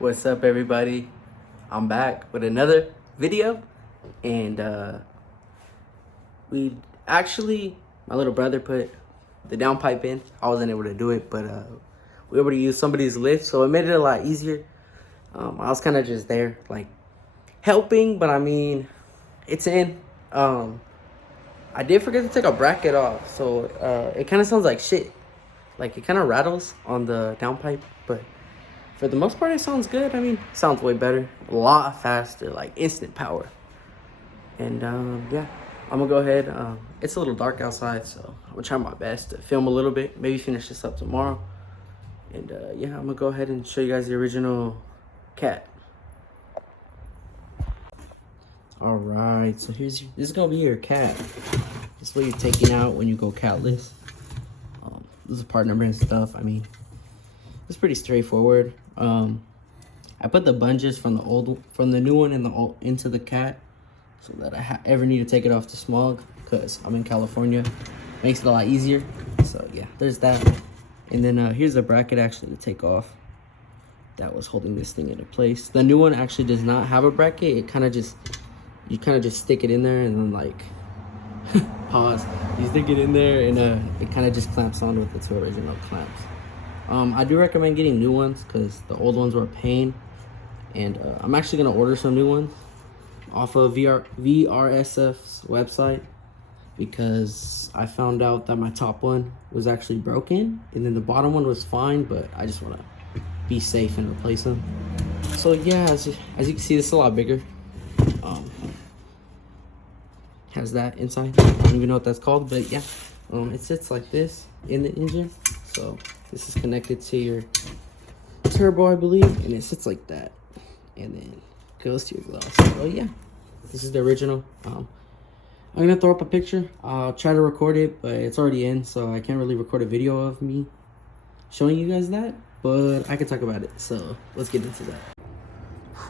What's up, everybody? I'm back with another video, and my little brother put the downpipe in. I wasn't able to do it, but we were able to use somebody's lift, so it made it a lot easier. I was kind of just there, like, helping, but I mean, it's in. I did forget to take a bracket off, so it kind of sounds like shit. Like, it kind of rattles on the downpipe, but for the most part, it sounds good. I mean, it sounds way better. A lot faster, like instant power. And yeah, I'm gonna go ahead. It's a little dark outside, so I'm gonna try my best to film a little bit. Maybe finish this up tomorrow. And yeah, I'm gonna go ahead and show you guys the original cat. All right, so this is gonna be your cat. This is what you're taking out when you go catless. This is part number and stuff. I mean, it's pretty straightforward. I put the bungees from the new one into the cat, so that I ever need to take it off the smog, because I'm in California. Makes it a lot easier. So yeah, there's that. And then here's a bracket actually to take off. That was holding this thing into place. The new one actually does not have a bracket. You kind of just stick it in there and then like pause. You stick it in there and it kind of just clamps on with the two original clamps. I do recommend getting new ones because the old ones were a pain, and I'm actually gonna order some new ones off of vrsf's website, because I found out that my top one was actually broken and then the bottom one was fine, but I just want to be safe and replace them. So yeah, as you can see, this is a lot bigger. Has that inside. I don't even know what that's called, but yeah, it sits like this in the engine. So this is connected to your turbo, I believe, and it sits like that, and then goes to your exhaust. So yeah, this is the original. I'm gonna throw up a picture. I'll try to record it, but it's already in, so I can't really record a video of me showing you guys that, but I can talk about it. So let's get into that.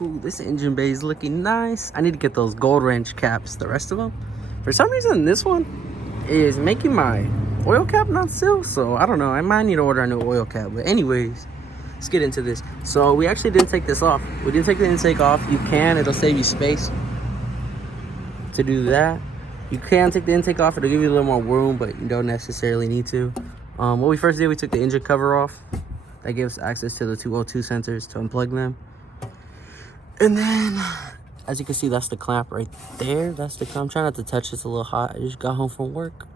Ooh, this engine bay is looking nice. I need to get those gold wrench caps, the rest of them. For some reason, this one is making my oil cap not seal, so I don't know. I might need to order a new oil cap. But anyways, let's get into this. So we actually didn't take this off. We didn't take the intake off. You can, it'll save you space to do that. You can take the intake off, it'll give you a little more room, but you don't necessarily need to. What we first did, we took the engine cover off. That gives access to the 202 sensors to unplug them. And then, as you can see, that's the clamp right there. That's the clamp. I'm trying not to touch it, it's a little hot. I just got home from work.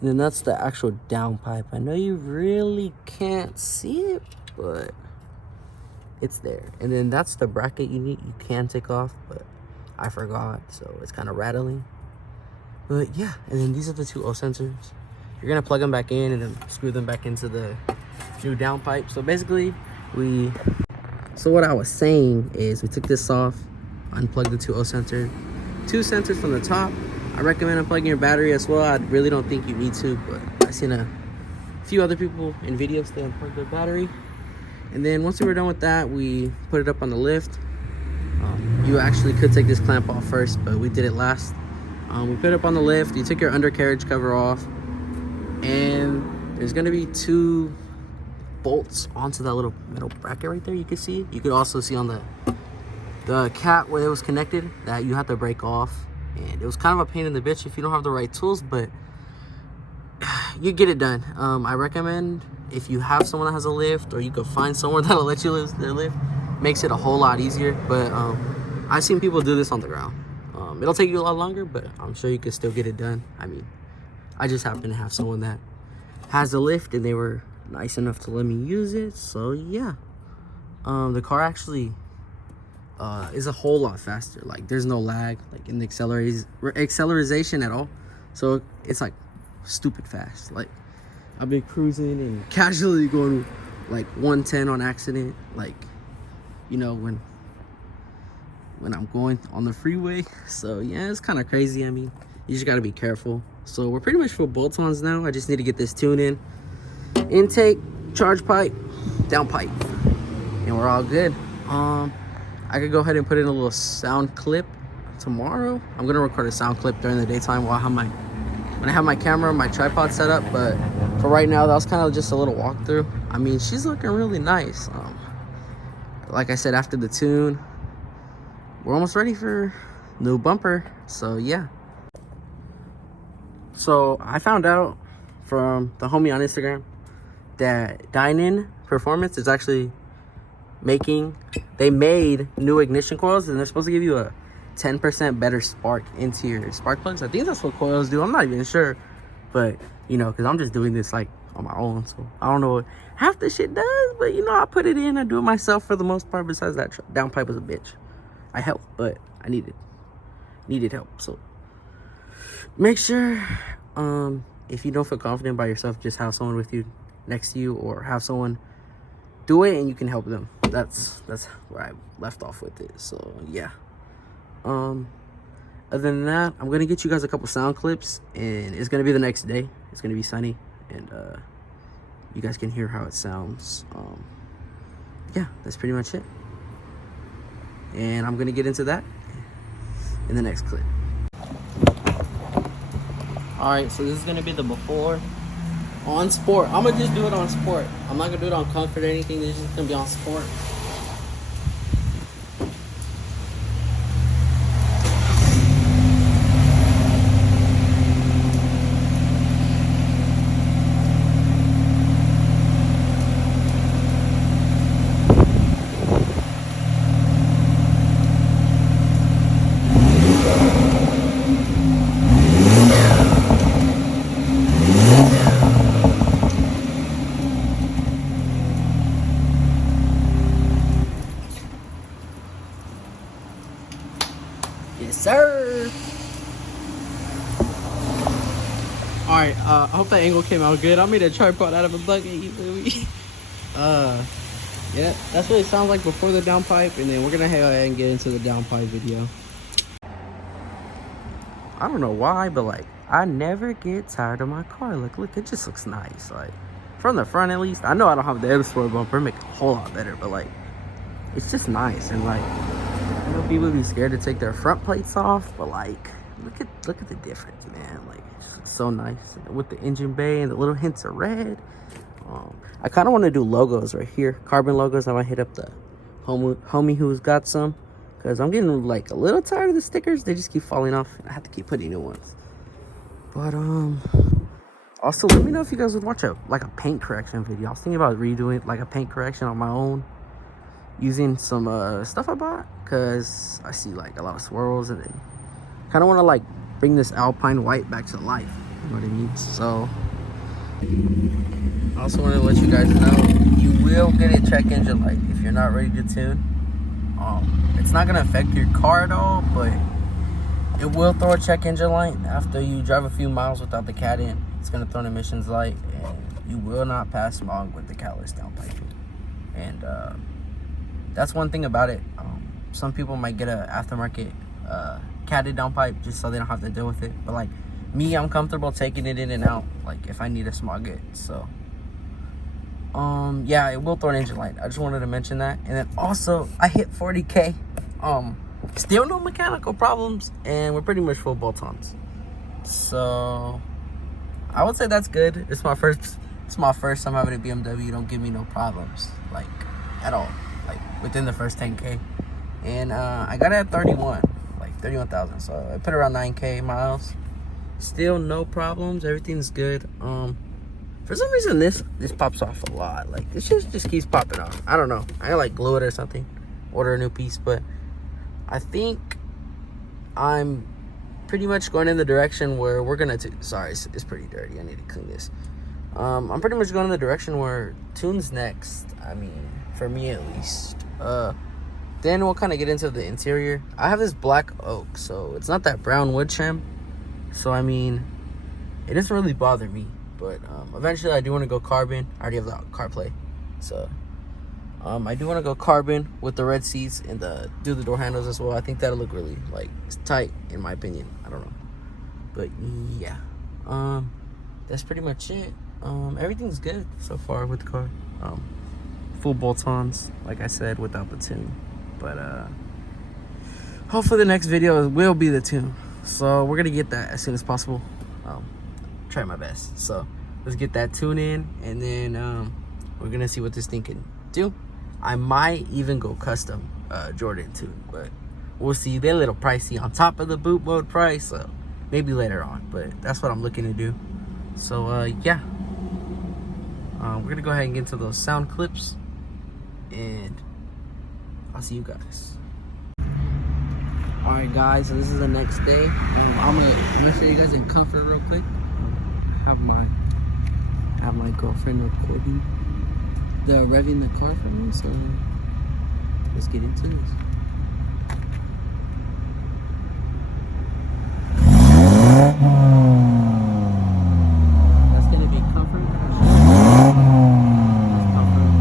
And then that's the actual downpipe. I know you really can't see it, but it's there. And then that's the bracket you can take off, but I forgot, so it's kind of rattling. But yeah, and then these are the 2.0 sensors. You're gonna plug them back in and then screw them back into the new downpipe. So basically, so what I was saying is we took this off, unplugged the 2.0 sensor, 2 sensors from the top. I recommend unplugging your battery as well. I really don't think you need to, but I've seen a few other people in videos that unplug their battery. And then once we were done with that, we put it up on the lift. You actually could take this clamp off first, but we did it last. We put it up on the lift. You took your undercarriage cover off, and there's gonna be 2 bolts onto that little metal bracket right there. You can see. You could also see on the cat where it was connected that you have to break off. And it was kind of a pain in the bitch if you don't have the right tools, but you get it done. I recommend if you have someone that has a lift, or you could find someone that'll let you use their lift, makes it a whole lot easier. But I've seen people do this on the ground. It'll take you a lot longer, but I'm sure you can still get it done. I mean, I just happen to have someone that has a lift, and they were nice enough to let me use it. So yeah, the car actually is a whole lot faster. Like, there's no lag like in the acceleration at all, so it's like stupid fast. Like, I've been cruising and casually going like 110 on accident, like, you know, when I'm going on the freeway. So yeah, it's kind of crazy. I mean, you just got to be careful. So we're pretty much full bolt-ons now. I just need to get this tuned in, intake, charge pipe, downpipe, and we're all good. I could go ahead and put in a little sound clip tomorrow. I'm gonna record a sound clip during the daytime while when I have my camera and my tripod set up. But for right now, that was kind of just a little walkthrough. I mean, she's looking really nice. like I said, after the tune, we're almost ready for new bumper. So yeah. So I found out from the homie on Instagram that Dine-In Performance is actually they made new ignition coils, and they're supposed to give you a 10% better spark into your spark plugs. I think that's what coils do. I'm not even sure, but you know, because I'm just doing this like on my own, so I don't know what half the shit does, but you know, I put it in, I do it myself for the most part. Besides that, downpipe was a bitch. I helped, but I needed help. So make sure, if you don't feel confident by yourself, just have someone with you, next to you, or have someone do it and you can help them. That's where I left off with it. So yeah. Other than that, I'm gonna get you guys a couple sound clips, and it's gonna be the next day. It's gonna be sunny, and you guys can hear how it sounds. Yeah, that's pretty much it. And I'm gonna get into that in the next clip. All right, so this is gonna be the before on sport. I'm gonna just do it on sport. I'm not gonna do it on comfort or anything. This is just gonna be on sport. Yes, sir. All right, I hope that angle came out good. I made a tripod out of a bucket, you feel me? Yeah, that's what it sounds like before the downpipe, and then we're gonna go ahead and get into the downpipe video. I don't know why, but like, I never get tired of my car. Like, look, it just looks nice. Like, from the front at least. I know I don't have the M-Sport bumper, make it a whole lot better, but like, it's just nice. And like, I know people be scared to take their front plates off, but like, look at the difference, man. Like, it just looks so nice with the engine bay and the little hints of red. I kind of want to do logos right here, carbon logos. I might hit up the homie who's got some, because I'm getting like a little tired of the stickers. They just keep falling off, and I have to keep putting new ones. But also let me know if you guys would watch a paint correction video. I was thinking about redoing like a paint correction on my own, using some stuff I bought, because I see like a lot of swirls, and then kind of want to like bring this Alpine white back to life, you know what I mean? So I also want to let you guys know, you will get a check engine light if you're not ready to tune. It's not going to affect your car at all, but it will throw a check engine light after you drive a few miles without the cat in. It's going to throw an emissions light, and you will not pass smog with the Catless Downpipe. And that's one thing about it. Some people might get an aftermarket catted downpipe just so they don't have to deal with it. But like me, I'm comfortable taking it in and out, like if I need to smog it. So yeah, it will throw an engine light. I just wanted to mention that. And then also, I hit 40K. Still no mechanical problems, and we're pretty much full bolt-ons. So I would say that's good. It's my first time having a BMW. Don't give me no problems, like at all, like within the first 10K. And I got it at 31,000. So I put around 9K miles. Still no problems. Everything's good. For some reason this pops off a lot. Like, this shit just keeps popping off. I don't know. I like glue it or something, order a new piece. But I think I'm pretty much going in the direction where we're gonna sorry, it's pretty dirty. I need to clean this. I'm pretty much going in the direction where tune's next. I mean, for me at least. Then we'll kind of get into the interior. I have this black oak, so it's not that brown wood trim. So I mean, it doesn't really bother me. But eventually I do want to go carbon. I already have the CarPlay, so I do want to go carbon with the red seats and do the door handles as well. I think that'll look really like tight, in my opinion. I don't know, but yeah, that's pretty much it. Everything's good so far with the car. Full bolt-ons, like I said, without the tune. But hopefully the next video will be the tune. So we're gonna get that as soon as possible. Try my best. So let's get that tune in, and then we're gonna see what this thing can do. I might even go custom Jordan too, but we'll see. They're a little pricey on top of the boot mode price, so maybe later on, but that's what I'm looking to do. So yeah, we're gonna go ahead and get into those sound clips, and I'll see you guys. All right, guys, so this is the next day. I'm gonna show you guys in comfort real quick. I have my girlfriend recording revving the car for me, so let's get into this. That's gonna be comfort. That's comfort.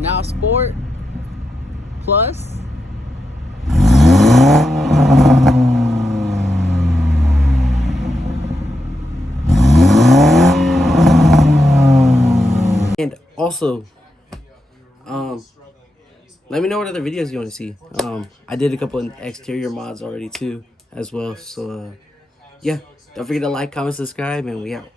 Now sport plus. And also, let me know what other videos you want to see. I did a couple of exterior mods already too, as well. So, yeah, don't forget to like, comment, subscribe, and we out.